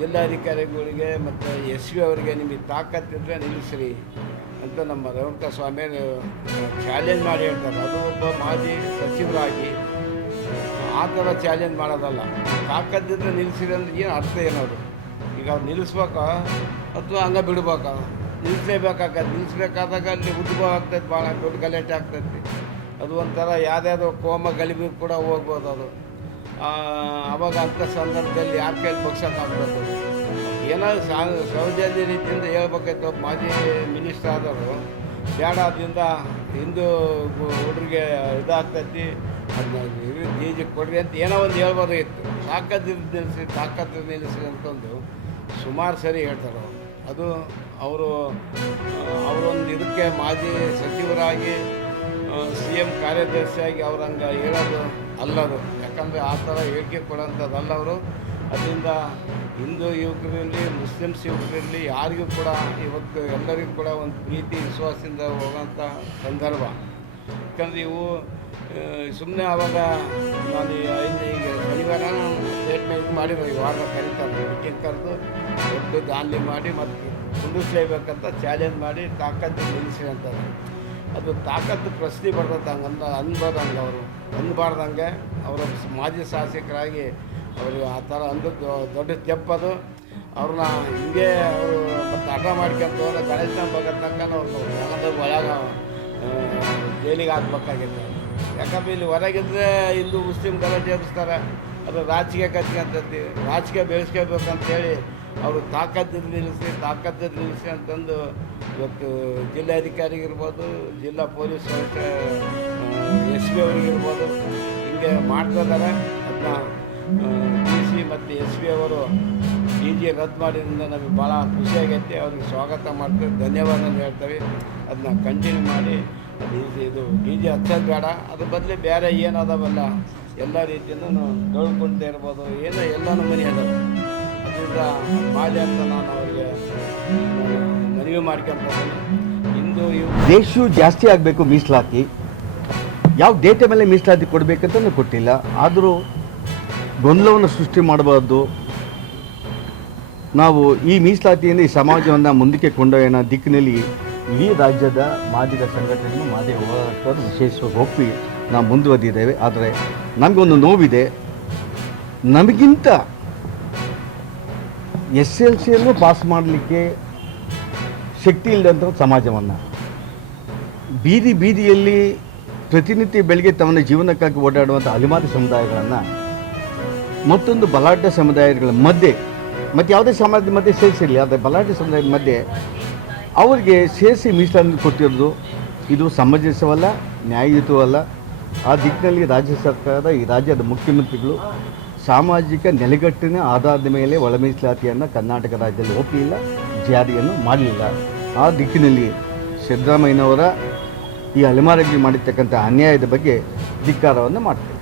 ಜಿಲ್ಲಾಧಿಕಾರಿಗಳಿಗೆ ಮತ್ತು S P ಅವರಿಗೆ ನಿಮಗೆ ತಾಕತ್ತಿದ್ರೆ ನಿಲ್ಲಿಸ್ರಿ ಅಂತ ನಮ್ಮ ರೇಣುಕಾ ಸ್ವಾಮಿ ಚಾಲೆಂಜ್ ಮಾಡಿ ಹೇಳ್ತಾರೆ. ಅದು ಒಬ್ಬ ಮಾಜಿ ಸಚಿವರಾಗಿ ಆ ಥರ ಚಾಲೆಂಜ್ ಮಾಡೋದಲ್ಲ. ತಾಕತ್ತಿದ್ರೆ ನಿಲ್ಲಿಸಿರಿ ಅಂದ್ರೆ ಏನು ಅರ್ಥ ಏನೋದು? ಈಗ ಅವ್ರು ನಿಲ್ಲಿಸ್ಬೇಕಾ ಅಥವಾ ಹಂಗೆ ಬಿಡ್ಬೇಕಾ? ನಿಲ್ಲಿಸಲೇಬೇಕಾಗತ್ತೆ. ನಿಲ್ಲಿಸ್ಬೇಕಾದಾಗ ಅಲ್ಲಿ ಉದ್ಭವ ಆಗ್ತೈತೆ, ಭಾಳ ದೊಡ್ಡ ಗಲಾಟೆ ಆಗ್ತೈತಿ. ಅದು ಒಂಥರ ಯಾವುದ್ಯಾವುದೋ ಕೋಮ ಗಲಿಬಿಗೆ ಕೂಡ ಹೋಗ್ಬೋದು ಅದು. ಆವಾಗ ಅಂಥ ಸಂದರ್ಭದಲ್ಲಿ ಯಾರ ಕೈಲಿ ಬಗ್ಸೋಕ್ಕಾಗ್ಬೇಕು? ಏನಾದ್ರು ಸೌಜನ್ಯ ರೀತಿಯಿಂದ ಹೇಳ್ಬೇಕಾಯ್ತು. ಒಬ್ಬ ಮಾಜಿ ಮಿನಿಸ್ಟರ್ ಆದವರು ಬೇಡ ಅದರಿಂದ ಹಿಂದೂ ಹುಡುಗರಿಗೆ ಇದಾಗ್ತೈತಿ, ಅದನ್ನ ಜಿ ಕೊಡ್ರಿ ಅಂತ ಏನೋ ಒಂದು ಹೇಳ್ಬೋದಾಗಿತ್ತು. ತಾಕತ್ತು ನಿಲ್ಲಿಸಿ ಅಂತಂದು ಸುಮಾರು ಸರಿ ಹೇಳ್ತಾರೆ. ಅದು ಅವರೊಂದು ಇದಕ್ಕೆ ಮಾಜಿ ಸಚಿವರಾಗಿ CM ಕಾರ್ಯದರ್ಶಿಯಾಗಿ ಅವ್ರು ಹಂಗೆ ಹೇಳೋದು ಅಲ್ಲದು. ಯಾಕಂದರೆ ಆ ಥರ ಹೇಳಿಕೆ ಕೊಡೋಂಥದ್ದಲ್ಲ ಅವರು. ಅದರಿಂದ ಹಿಂದೂ ಯುವಕರಿರಲಿ, ಮುಸ್ಲಿಮ್ಸ್ ಯುವಕರಿರಲಿ, ಯಾರಿಗೂ ಕೂಡ ಇವತ್ತು ಎಲ್ಲರಿಗೂ ಕೂಡ ಒಂದು ಪ್ರೀತಿ ವಿಶ್ವಾಸದಿಂದ ಹೋಗೋಂಥ ಸಂದರ್ಭ. ಯಾಕಂದರೆ ಇವು ಸುಮ್ಮನೆ ಆವಾಗ ನಾನು ಈಗ ಶನಿವಾರ ಸ್ಟೇಟ್ಮೆಂಟ್ ಮಾಡಿರೋ ಈ ವಾರ ಕರೀತಾರೆ, ಮೀಟಿಂಗ್ ಕರೆದು ದೊಡ್ಡ ದಾಳಿ ಮಾಡಿ ಮತ್ತು ಕುಂಡಿಸ್ಲೇಬೇಕಂತ ಚಾಲೆಂಜ್ ಮಾಡಿ ತಾಕತ್ತು ನಿಲ್ಲಿಸಿ ಅಂತಾರೆ. ಅದು ತಾಕತ್ತು ಪ್ರಶ್ನೆ ಬರ್ತದೆ. ಹಂಗೆ ಅನ್ಬೋದಂಗೆ ಅವರು ಅನ್ಬಾರ್ದಂಗೆ ಅವರು ಮಾಜಿ ಶಾಸಕರಾಗಿ ಅವರು ಆ ಥರ ಅಂದದ್ದು ದೊಡ್ಡ ತೆಪ್ಪದು. ಅವ್ರನ್ನ ಹಿಂಗೆ ಅವರು ಮತ್ತು ಹಠ ಮಾಡ್ಕೊಂತ ಹೋದ್ರೆ ಗಣೇಶನ ಭಗತ್ ತನಕ ಅವ್ರನ್ನ ಒಳಗೆ ಜೈಲಿಗೆ ಹಾಕ್ಬೇಕಾಗಿತ್ತು. ಯಾಕಂದ್ರೆ ಇಲ್ಲಿ ಹೊರಗಿದ್ರೆ ಹಿಂದೂ ಮುಸ್ಲಿಂ ಗಲಾಟೆ ಎಬ್ಬಿಸ್ತಾರೆ. ಅದು ರಾಜಕೀಯ ಕಚ್ಕೊಂತೈತಿ. ರಾಜಕೀಯ ಬೆಳೆಸ್ಕೋಬೇಕಂತೇಳಿ ಅವರು ತಾಕತ್ತು ನಿಲ್ಲಿಸಿ ಅಂತಂದು ಇವತ್ತು ಜಿಲ್ಲಾಧಿಕಾರಿಗಿರ್ಬೋದು, ಜಿಲ್ಲಾ ಪೊಲೀಸ್ SP ಅವರಿಗಿರ್ಬೋದು ಹಿಂಗೆ ಮಾಡ್ತಿದ್ದಾರೆ. ಅದನ್ನ DC ಮತ್ತು SP ಅವರು DG ರದ್ದು ಮಾಡಿದ್ರಿಂದ ನಮಗೆ ಭಾಳ ಖುಷಿಯಾಗೈತೆ. ಅವ್ರಿಗೆ ಸ್ವಾಗತ ಮಾಡ್ತೀವಿ, ಧನ್ಯವಾದ ಹೇಳ್ತೀವಿ. ಅದನ್ನ ಕಂಟಿನ್ಯೂ ಮಾಡಿ. ಇದು DG ಹಚ್ಚೋದು ಬೇಡ, ಅದ್ರ ಬದಲು ಬೇರೆ ಏನದವಲ್ಲ ಎಲ್ಲ ರೀತಿಯಿಂದ ನಾವು ನೋಡ್ಕೊಳ್ತಾ ಇರ್ಬೋದು. ಏನೋ ಎಲ್ಲನೂ ಮನೆ ಅದಾವೆ, ಅದರಿಂದ ಮಾಡಿ ಅಂತ ನಾನು ಅವರಿಗೆ ಮನವಿ ಮಾಡ್ಕೊಂತೀನಿ. ಇಂದು ರೇಷು ಜಾಸ್ತಿ ಆಗಬೇಕು ಮೀಸಲಾತಿ. ಯಾವ ಡೇಟಾ ಮೇಲೆ ಮೀಸಲಾತಿ ಕೊಡಬೇಕಂತ ಕೊಟ್ಟಿಲ್ಲ. ಆದರೂ ಗೊಂದಲವನ್ನು ಸೃಷ್ಟಿ ಮಾಡಬಾರ್ದು. ನಾವು ಈ ಮೀಸಲಾತಿಯಿಂದ ಈ ಸಮಾಜವನ್ನು ಮುಂದಕ್ಕೆ ಕೊಂಡೊಯ್ಯೋಣ ದಿಕ್ಕಿನಲ್ಲಿ ಇಡೀ ರಾಜ್ಯದ ಮಾದಿಗ ಸಂಘಟನೆಗಳು, ಮಾದಿಗ ಹೋರಾಟಗಾರರು ವಿಶೇಷವಾಗಿ ಒಪ್ಪಿ ನಾವು ಮುಂದುವರೆದಿದ್ದೇವೆ. ಆದರೆ ನಮಗೊಂದು ನೋವಿದೆ. ನಮಗಿಂತ SLCಯನ್ನು ಪಾಸ್ ಮಾಡಲಿಕ್ಕೆ ಶಕ್ತಿ ಇಲ್ಲದಂಥ ಸಮಾಜವನ್ನು ಬೀದಿಯಲ್ಲಿ ಪ್ರತಿನಿತ್ಯ ಬೆಳಗ್ಗೆ ತಮ್ಮ ಜೀವನಕ್ಕಾಗಿ ಓಡಾಡುವಂಥ ಅಲೆಮಾರಿ ಸಮುದಾಯಗಳನ್ನು ಮತ್ತೊಂದು ಬಲಾಢ್ಯ ಸಮುದಾಯಗಳ ಮಧ್ಯೆ ಮತ್ತು ಯಾವುದೇ ಸಮಾಜದ ಮಧ್ಯೆ ಸೇರಿಸಿರಲಿ, ಆದರೆ ಬಲಾಢ್ಯ ಸಮುದಾಯದ ಮಧ್ಯೆ ಅವರಿಗೆ ಸೇರಿಸಿ ಮೀಸಲಾತಿ ಕೊಟ್ಟಿರೋದು ಇದು ಸಮಂಜಸವಲ್ಲ, ನ್ಯಾಯಯುತವಲ್ಲ. ಆ ದಿಕ್ಕಿನಲ್ಲಿ ರಾಜ್ಯ ಸರ್ಕಾರ, ಈ ರಾಜ್ಯದ ಮುಖ್ಯಮಂತ್ರಿಗಳು ಸಾಮಾಜಿಕ ನೆಲೆಗಟ್ಟಿನ ಆಧಾರದ ಮೇಲೆ ಒಳ ಮೀಸಲಾತಿಯನ್ನು ಕರ್ನಾಟಕ ರಾಜ್ಯದಲ್ಲಿ ಒಪ್ಪಲಿಲ್ಲ, ಜಾರಿಯನ್ನು ಮಾಡಲಿಲ್ಲ. ಆ ದಿಕ್ಕಿನಲ್ಲಿ ಸಿದ್ದರಾಮಯ್ಯನವರ ಈ ಅಲೆಮಾರಿಗೆ ಮಾಡಿರ್ತಕ್ಕಂಥ ಅನ್ಯಾಯದ ಬಗ್ಗೆ ಧಿಕ್ಕಾರವನ್ನು ಮಾಡ್ತೇವೆ.